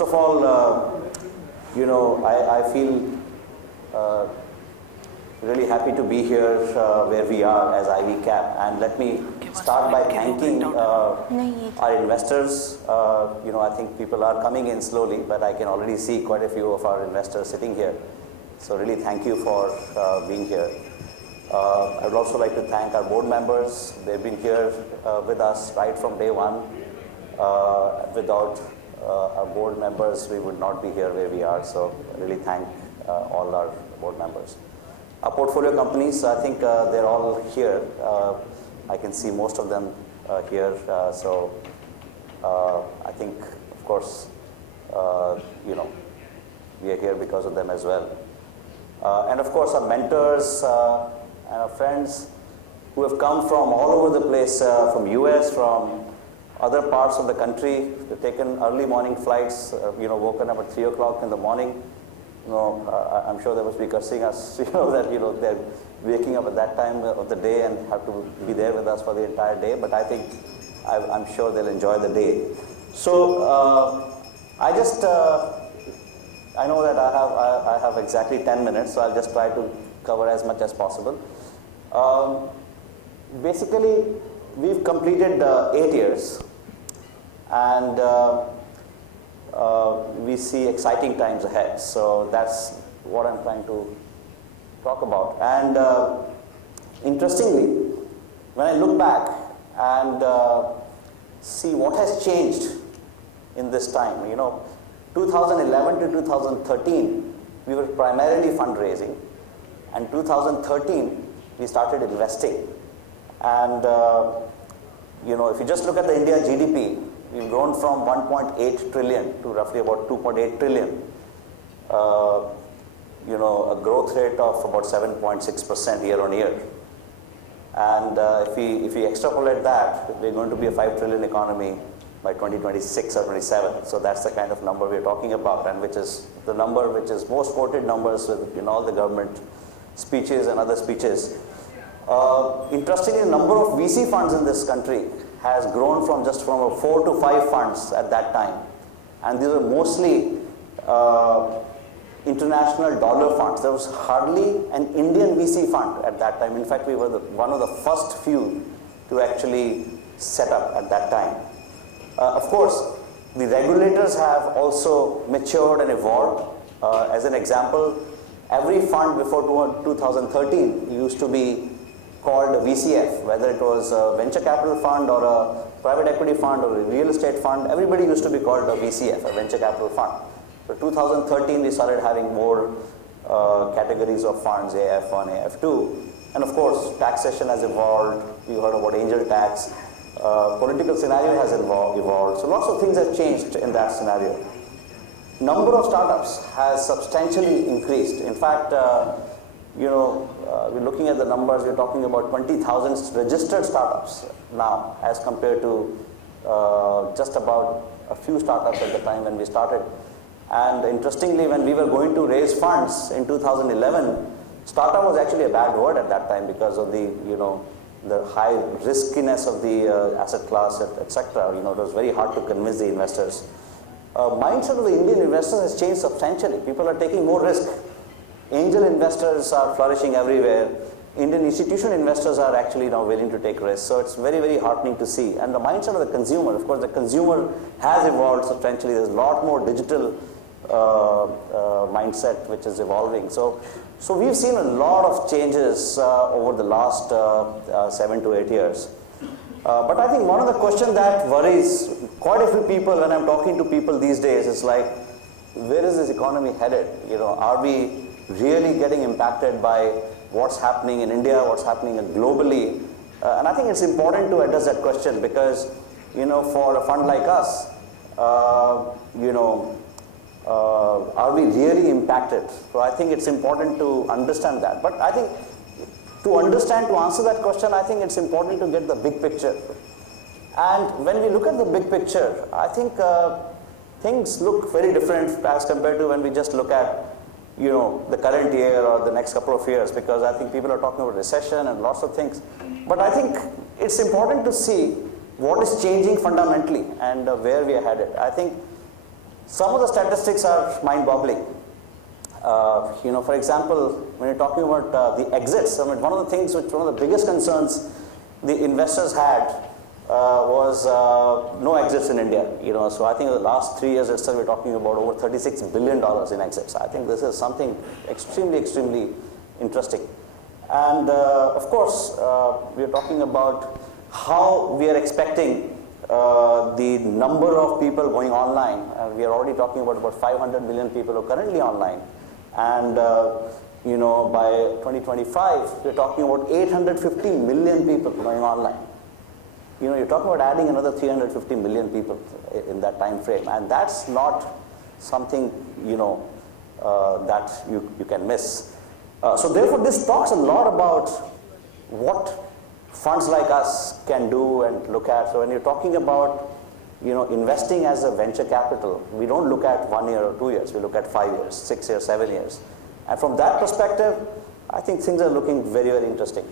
First of all, I feel really happy to be here where we are as IvyCap, and let me start by thanking our investors. I think people are coming in slowly, but I can already see quite a few of our investors sitting here. So really thank you for being here. I would also like to thank our board members. They've been here with us right from day one. Without our board members, we would not be here where we are. So I really thank all our board members. Our portfolio companies, I think they're all here. I can see most of them here. I think, of course, we are here because of them as well. And of course, our mentors and our friends who have come from all over the place, from US, from other parts of the country. They've taken early morning flights, woken up at 3 o'clock in the morning. I'm sure they must be cursing us, that, they're waking up at that time of the day and have to be there with us for the entire day. But I think, I'm sure they'll enjoy the day. So, I know that I have exactly 10 minutes, so I'll just try to cover as much as possible. Basically, we've completed 8 years, and we see exciting times ahead. So that's what I'm trying to talk about. And interestingly, when I look back and see what has changed in this time, 2011 to 2013, we were primarily fundraising, and 2013, we started investing. And if you just look at the India GDP, we've grown from 1.8 trillion to roughly about 2.8 trillion. A growth rate of about 7.6% year on year. And if we extrapolate that, we're going to be a 5 trillion economy by 2026 or 27. So that's the kind of number we're talking about, and which is the number which is most quoted numbers in all the government speeches and other speeches. Interestingly, the number of VC funds in this country has grown from 4 to 5 funds at that time. And these are mostly international dollar funds. There was hardly an Indian VC fund at that time. In fact, we were one of the first few to actually set up at that time. Of course, the regulators have also matured and evolved. As an example, every fund before 2013 used to be called a VCF, whether it was a venture capital fund or a private equity fund or a real estate fund. Everybody used to be called a VCF, a venture capital fund. So 2013, we started having more categories of funds, AF1, AF2. And of course, taxation has evolved. You heard about angel tax. Political scenario has evolved. So lots of things have changed in that scenario. Number of startups has substantially increased. In fact, we're looking at the numbers, we're talking about 20,000 registered startups now, as compared to just about a few startups at the time when we started. And interestingly, when we were going to raise funds in 2011, startup was actually a bad word at that time because of the, the high riskiness of the asset class, etc. It was very hard to convince the investors. Mindset of the Indian investors has changed substantially. People are taking more risk. Angel investors are flourishing everywhere. Indian institutional investors are actually now willing to take risks. So it's very, very heartening to see. And the mindset of the consumer, of course, the consumer has evolved substantially. There's a lot more digital mindset which is evolving. So we've seen a lot of changes over the last 7 to 8 years. But I think one of the questions that worries quite a few people when I'm talking to people these days is like, where is this economy headed? Are we really getting impacted by what's happening in India, what's happening globally? And I think it's important to address that question because, for a fund like us, are we really impacted? So I think it's important to understand that. But I think to answer that question, I think it's important to get the big picture. And when we look at the big picture, I think things look very different as compared to when we just look at the current year or the next couple of years, because I think people are talking about recession and lots of things. But I think it's important to see what is changing fundamentally and where we are headed. I think Some of the statistics are mind-boggling. For example, when you're talking about the exits, I mean, one of the biggest concerns the investors had was no exits in India. So I think in the last 3 years itself, we're talking about over $36 billion in exits. I think this is something extremely, extremely interesting. And of course, we are talking about how we are expecting the number of people going online. We are already talking about 500 million people who are currently online. And by 2025, we're talking about 850 million people going online. You're talking about adding another 350 million people in that time frame, and that's not something that you can miss. So therefore, this talks a lot about what funds like us can do and look at. So when you're talking about investing as a venture capital, we don't look at 1 year or 2 years. We look at 5 years, 6 years, 7 years. And from that perspective, I think things are looking very, very interesting.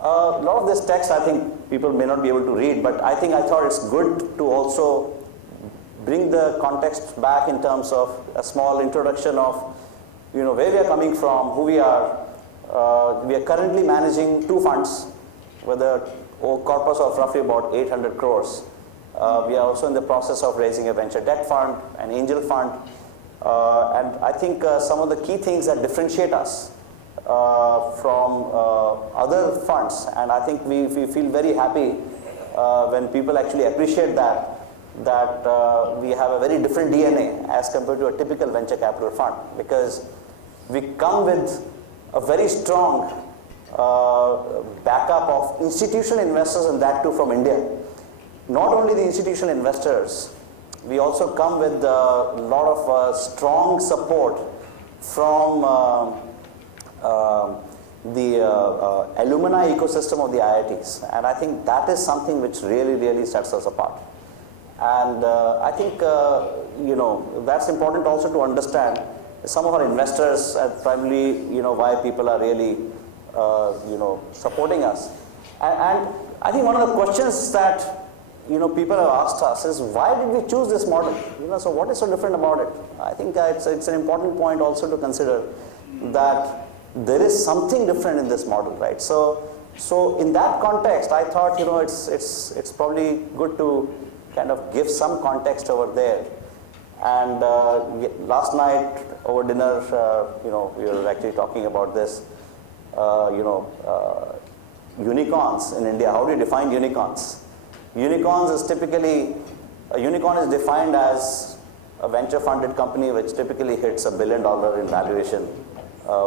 A lot of this text, I think people may not be able to read, but I thought it's good to also bring the context back in terms of a small introduction of where we are coming from, who we are. We are currently managing 2 funds with a corpus of roughly about 800 crores. We are also in the process of raising a venture debt fund, an angel fund, and I think some of the key things that differentiate us from other funds, and I think we feel very happy when people actually appreciate that we have a very different DNA as compared to a typical venture capital fund, because we come with a very strong backup of institutional investors, and that too from India. Not only the institutional investors, we also come with a lot of strong support from the alumni ecosystem of the IITs, and I think that is something which really, really sets us apart. And I think that's important also to understand. Some of our investors are primarily why people are really supporting us, and I think one of the questions that people have asked us is, why did we choose this model? So what is so different about it? I think it's an important point also to consider that there is something different in this model, right? So in that context, I thought it's probably good to kind of give some context over there. And last night over dinner, we were actually talking about this. Unicorns in India. How do you define unicorns? Unicorns is typically, a unicorn is defined as a venture funded company which typically hits $1 billion in valuation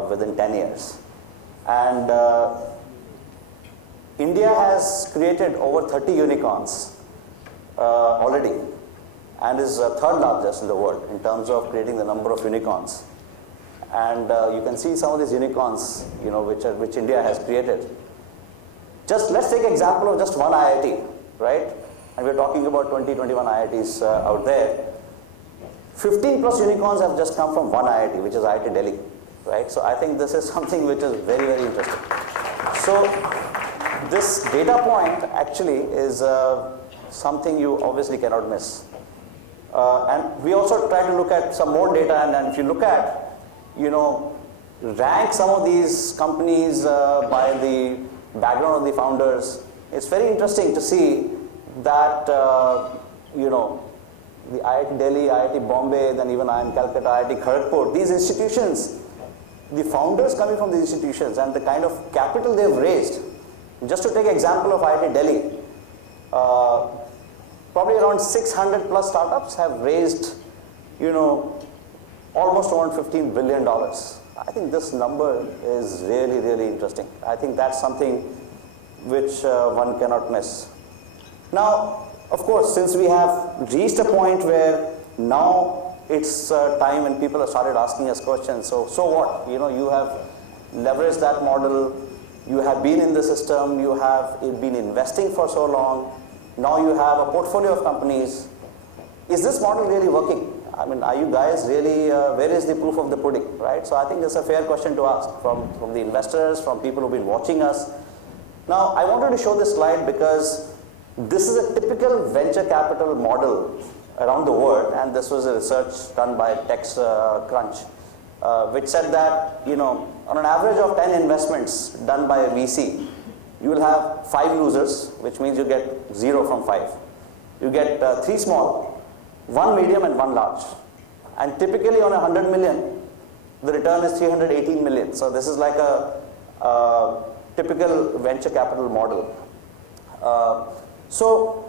within 10 years. And India has created over 30 unicorns already, and is third largest in the world in terms of creating the number of unicorns. And you can see some of these unicorns, which India has created. Let's take example of just one IIT, right? And we're talking about 21 IITs out there. 15 plus unicorns have just come from one IIT, which is IIT Delhi, right? So I think this is something which is very, very interesting. So this data point actually is something you obviously cannot miss. And we also try to look at some more data, and if you look at, rank some of these companies by the background of the founders, it's very interesting to see that, the IIT Delhi, IIT Bombay, then even IIM Calcutta, IIT Kharagpur, these institutions, the founders coming from these institutions and the kind of capital they've raised. Just to take example of IIT Delhi, probably around 600 plus startups have raised, almost around $15 billion. I think this number is really, really interesting. I think that's something which one cannot miss. Now, of course, since we have reached a point where now it's time when people have started asking us questions, so what? You have leveraged that model, you have been in the system, you have been investing for so long, now you have a portfolio of companies. Is this model really working? I mean, are you guys really, where is the proof of the pudding, right? So I think it's a fair question to ask from the investors, from people who've been watching us. Now, I wanted to show this slide because this is a typical venture capital model around the world, and this was a research done by TechCrunch, which said that, on an average of 10 investments done by a VC, you will have 5 losers, which means you get 0 from 5. You get 3 small, 1 medium, and 1 large. And typically on 100 million, the return is 318 million. So this is like a typical venture capital model. So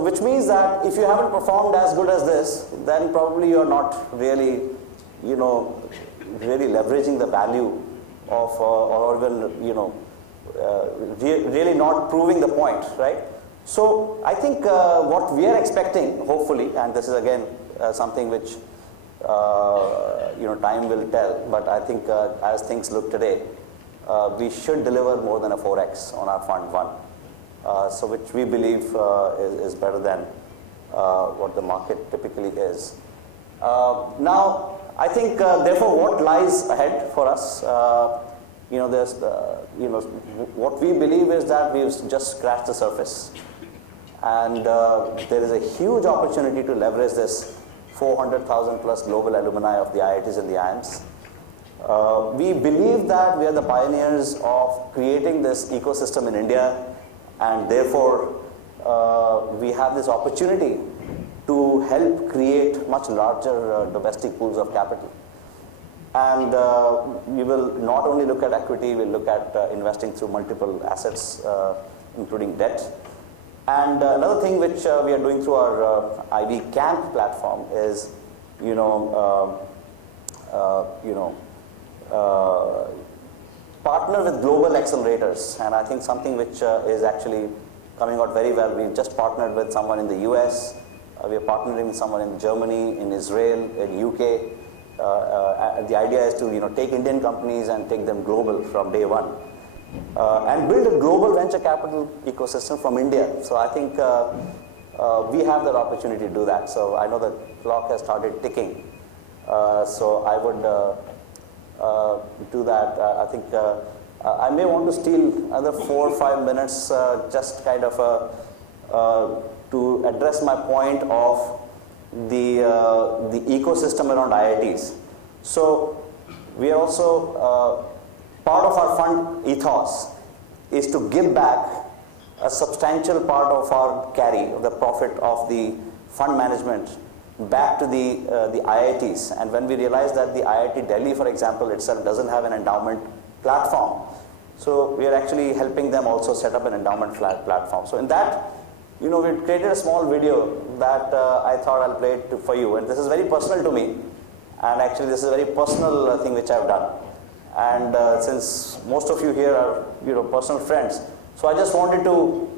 which means that if you haven't performed as good as this, then probably you're not really, really leveraging the value of, or even, really not proving the point, right? So I think what we are expecting, hopefully, and this is again something which, time will tell, but I think as things look today, we should deliver more than a 4x on our fund 1. So which we believe is better than what the market typically is. Now, I think therefore what lies ahead for us, there's, what we believe is that we've just scratched the surface, and there is a huge opportunity to leverage this 400,000 plus global alumni of the IITs and the IIMs. We believe that we are the pioneers of creating this ecosystem in India, and therefore we have this opportunity to help create much larger domestic pools of capital. And we will not only look at equity, we'll look at investing through multiple assets, including debt. And another thing which we are doing through our IvyCap platform is, partner with global accelerators. And I think something which is actually coming out very well. We've just partnered with someone in the US. We are partnering with someone in Germany, in Israel, in UK. The idea is to take Indian companies and take them global from day one. And build a global venture capital ecosystem from India. So I think we have that opportunity to do that. So I know the clock has started ticking. So I would do that. I think I may want to steal another 4 or 5 minutes just kind of to address my point of the ecosystem around IITs. So we are also part of our fund ethos is to give back a substantial part of our carry, the profit of the fund management, back to the IITs. And when we realized that the IIT Delhi, for example, itself doesn't have an endowment platform, so we are actually helping them also set up an endowment platform. So in that, we created a small video that I thought I'll play it for you. And this is very personal to me. And actually, this is a very personal thing which I've done. And since most of you here are, personal friends, so I just wanted to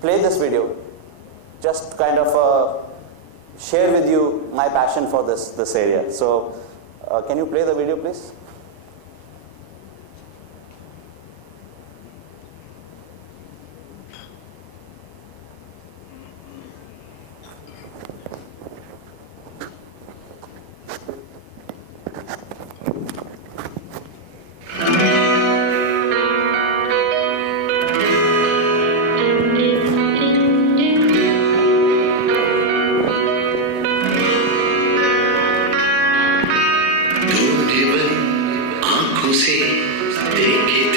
play this video, just kind of share with you my passion for this area. So, can you play the video, please? से देखे